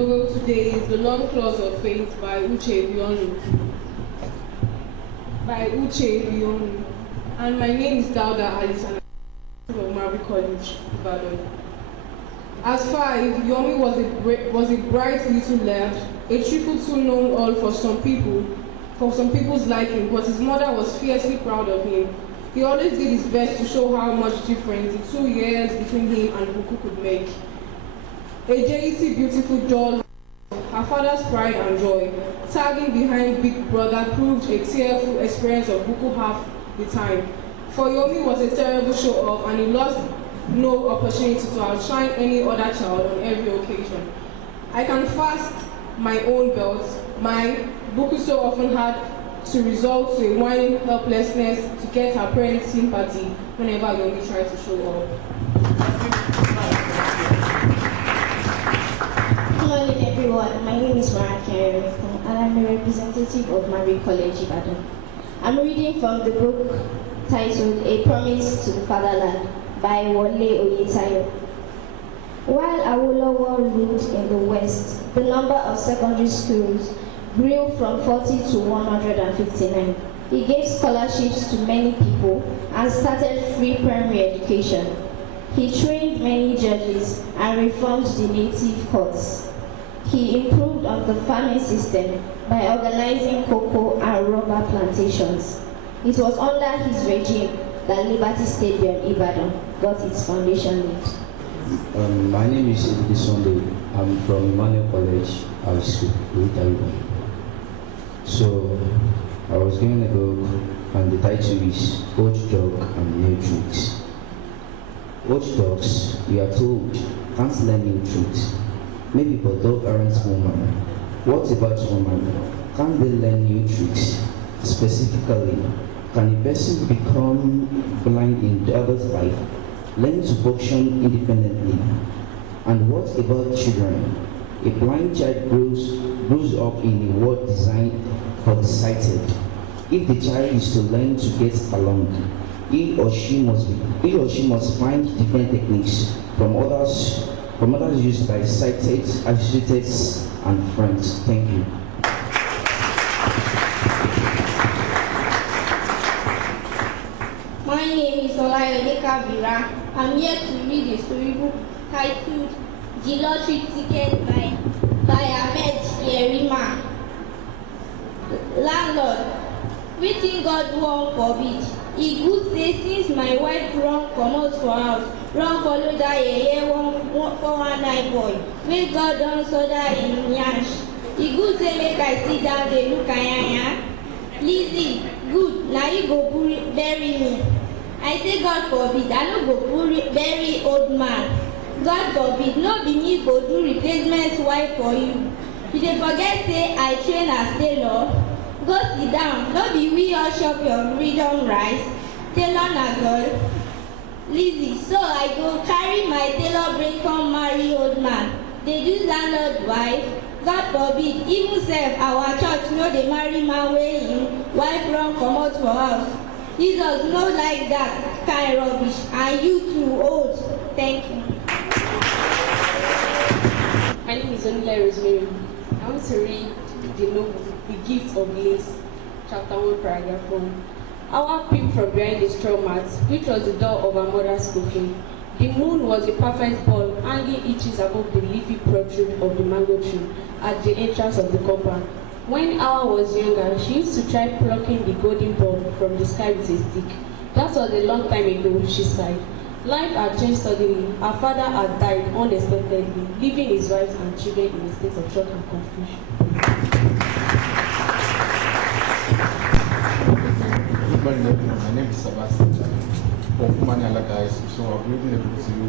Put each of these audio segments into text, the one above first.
novel today is The Long Claws of Fate by Uche Bionu. And my name is Dauda Alice and I'm from Mary College, Ibadan. As 5, Yomi was a bright little lad, a trifle too known all for some people's liking, but his mother was fiercely proud of him. He always did his best to show how much difference the 2 years between him and Buku could make. A deity beautiful doll, her father's pride and joy, tagging behind Big Brother proved a tearful experience of Buku half the time. For Yomi was a terrible show-off and he lost no opportunity to outshine any other child on every occasion. I can fast my own belt. My Buku so often had to resort to a whining helplessness to get her parents' sympathy whenever Yomi tried to show off. Good morning, everyone. My name is Mara Karen, and I'm a representative of Mary College, Ibadan. I'm reading from the book titled A Promise to the Fatherland by Wole Oyetayo. While Awolowo ruled in the West, the number of secondary schools grew from 40 to 159. He gave scholarships to many people and started free primary education. He trained many judges and reformed the native courts. He improved on the farming system by organizing cocoa and rubber plantations. It was under his regime that Liberty Stadium, Ibadan, got its foundation laid. My name is Ebudi Sunday. I'm from Emmanuel College, High School, Ibadan. So, I was given a book, and the title is Watchdog and New Tricks. Watchdogs, we are told, can't learn new tricks. Maybe but dog aren't woman. What about woman? Can't they learn new tricks? Specifically, can a person become blind in the adult life, learn to function independently? And what about children? A blind child grows up in a world designed for the sighted. If the child is to learn to get along, he or she must find different techniques from others used by sighted, associates, and friends. Thank you. My name is Olayode Kabira. I'm here to read a storybook titled The Lottery Ticket by Ahmed Yerima. Landlord, wetin God wan forbid. E good say since my wife run comot for house, run follow dat yeye 419 boy, make God don soda him yansh. E good say make I sit down dey look ayanya. Lizzie, good, na you go bury me. I say God forbid, I no go bury old man. God forbid, no be me go do replacement wife for you. You dey forget say I train as tailor? Go sit down, no be we all chop your freedom rice. Tailor na girl. Lizzie, so I go carry my tailor brain come marry old man. Dey do landlord wife? God forbid, even sef our church no dey marry man wey him wife run comot for house. Jesus no like that kind rubbish, and you too old. Thank you. My name is Onila Rosemary. I want to read the novel, The Gift of Lace, chapter 1, paragraph 1. Our peeped from behind the straw mat, which was the door of our mother's coffin. The moon was a perfect ball, hanging inches above the leafy protrude of the mango tree at the entrance of the compound. When Awa was younger, she used to try plucking the golden ball from the sky with a stick. That was a long time ago, she sighed. Life had changed suddenly. Her father had died unexpectedly, leaving his wife and children in a state of shock and confusion. Good morning, everyone. My name is Sebastian from Kumani Alagais. So I'll be reading a book to you,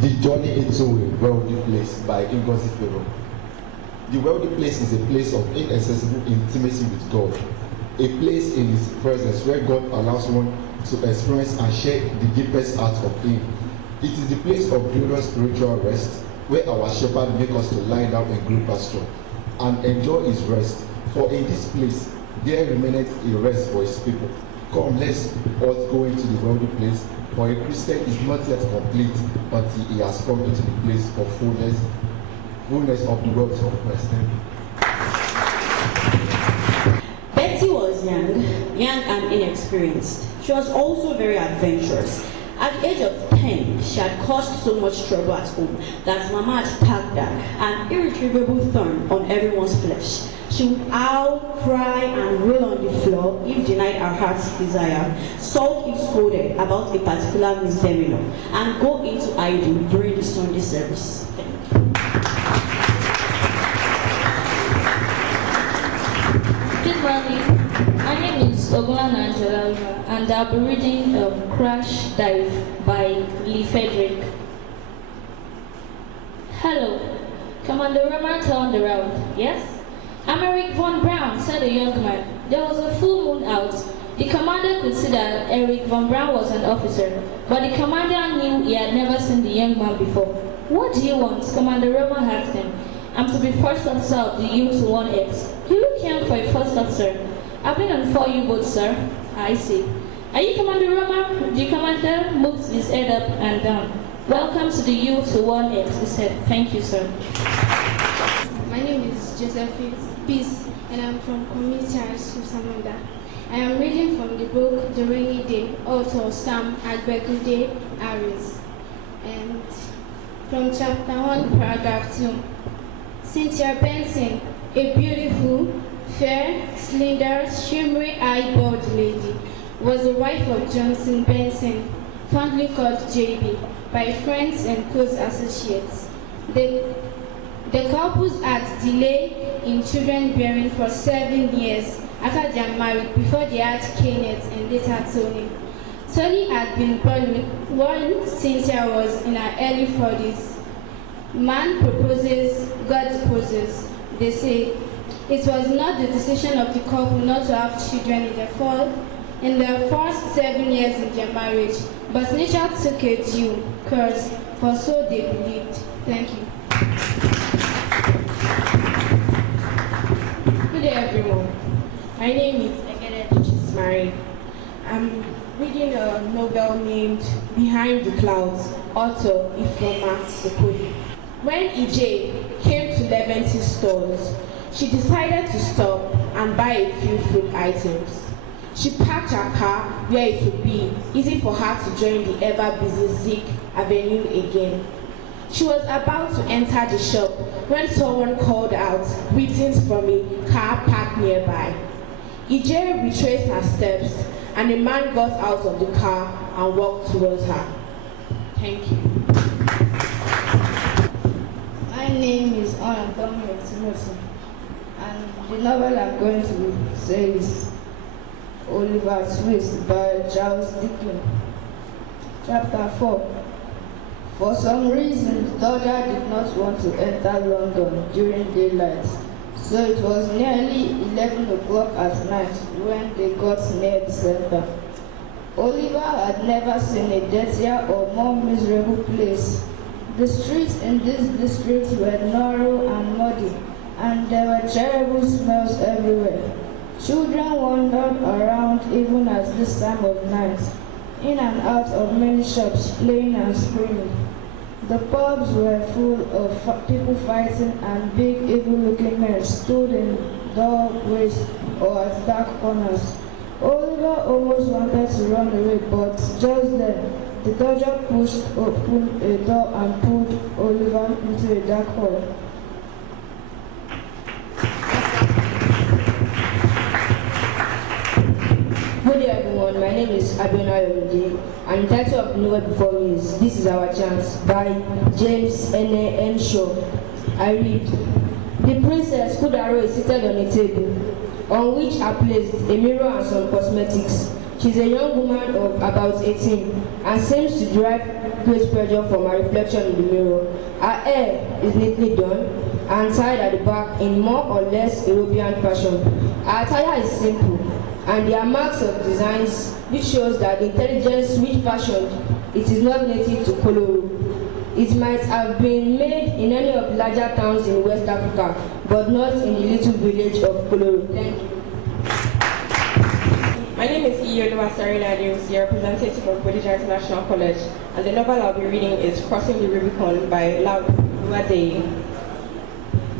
The Journey into a Wealthy Place by Ngozi Fero. The wealthy place is a place of inaccessible intimacy with God, a place in His presence where God allows one to experience and share the deepest part of Him. It is the place of glorious spiritual rest, where our shepherd makes us to lie down in green pasture and enjoy His rest. For in this place there remaineth a rest for His people. Come, let's us go into the wealthy place, for a Christian is not yet complete until he has come into the place of fullness fullness of the wealth of Christ. Thank you. Betty was young and inexperienced. She was also very adventurous. At the age of 10, she had caused so much trouble at home that Mama had tagged her an irretrievable thorn on everyone's flesh. She would howl, cry, and roll on the floor if denied her heart's desire, sulk if scolded about a particular misdemeanor, and go into hiding during the Sunday service. Good morning. My name is Ogunlana Angela, and I'll be reading Crash Dive by Lee Frederick. Hello, Commander Roman turned around. Yes? I'm Eric Von Braun, said the young man. There was a full moon out. The commander could see that Eric Von Braun was an officer, but the commander knew he had never seen the young man before. What do you want? Commander Roman asked him. I'm to be first officer of the U-1X. You look young for a first officer. I've been on 4 U-boats, sir. I see. Are you Commander Roma? The commander moved his head up and down. Welcome to the U-1X, he said. Thank you, sir. My name is Josephine Peace, and I'm from Community High School, Samanda. I am reading from the book The Rainy Day, author Sam Agbegude Harris. And from chapter 1, paragraph 2. Cynthia Benson, a beautiful, fair, slender, shimmery-eyed lady, was the wife of Johnson Benson, fondly called JB, by friends and close associates. The couples had delayed in children bearing for 7 years after they are married before they had Kenneth and later Tony. Tony had been born when Cynthia was in her early 40s. Man proposes, God disposes, they say. It was not the decision of the couple not to have children in their first 7 years in their marriage, but nature took a due course, for so they believed. Thank you. Good day, everyone. My name is Egede Chismari. I'm reading a novel named Behind the Clouds, author Ifeoma Okoli. When EJ came to Leventy's stores, she decided to stop and buy a few food items. She parked her car where it would be easy for her to join the ever-busy Zik Avenue again. She was about to enter the shop when someone called out greetings from a car parked nearby. EJ retraced her steps, and a man got out of the car and walked towards her. Thank you. My name is Anatomy Timothy, and the novel I'm going to say is Oliver Twist by Charles Dickens. Chapter 4. For some reason, Dodger did not want to enter London during daylight, so it was nearly 11 o'clock at night when they got near the center. Oliver had never seen a dirtier or more miserable place. The streets in this district were narrow and muddy, and there were terrible smells everywhere. Children wandered around even at this time of night, in and out of many shops, playing and screaming. The pubs were full of people fighting, and big, evil-looking men stood in doorways or at dark corners. Oliver almost wanted to run away, but just then, the Dodger pushed open a door and pulled Oliver into a dark hall. Good day, everyone. My name is Abena Yomide, and the title of the novel before me is This Is Our Chance by James N. Henshaw. I read. The princess Kudaro is seated on a table, on which are placed a mirror and some cosmetics. She is a young woman of about 18 and seems to derive great pleasure from her reflection in the mirror. Her hair is neatly done and tied at the back in more or less European fashion. Her attire is simple, and there are marks of designs which shows that the intelligence which fashioned it is not native to Koloro. It might have been made in any of the larger towns in West Africa, but not in the little village of Koloro. Thank you. My name is Iyoluwa Sarina Adeosi, a representative of Bodija International College, and the novel I'll be reading is Crossing the Rubicon by Lau Luade.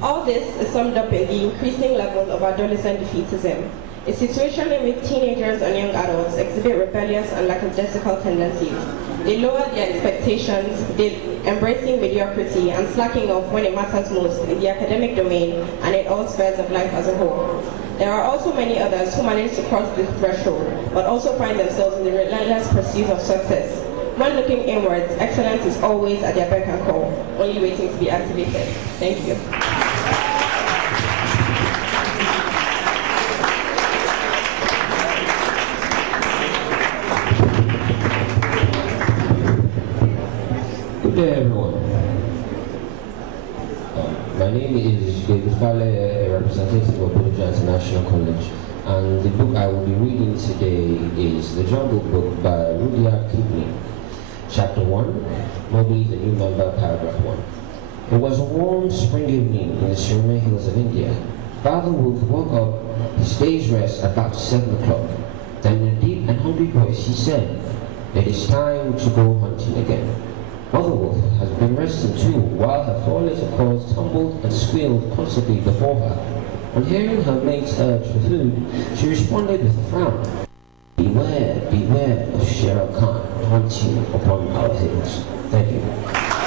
All this is summed up in the increasing level of adolescent defeatism, a situation in which teenagers and young adults exhibit rebellious and lackadaisical tendencies. They lower their expectations, embracing mediocrity and slacking off when it matters most in the academic domain and in all spheres of life as a whole. There are also many others who manage to cross this threshold, but also find themselves in the relentless pursuit of success. When looking inwards, excellence is always at their beck and call, only waiting to be activated. Thank you. Good day, everyone. My name is David Fale, a representative of Bodija International College, and the book I will be reading today is The Jungle Book by Rudyard Kipling. Chapter 1, Mowgli the New Member, Paragraph 1. It was a warm spring evening in the Shirme Hills of India. Father Wolf woke up his day's rest about 7 o'clock. Then in a deep and hungry voice he said, "It is time to go hunting again." Mother Wolf has been resting too, while her 4 little paws tumbled and squealed constantly before her. On hearing her mate's urge for food, she responded with a frown. "Beware, beware of Shere Khan hunting upon our hills." Thank you.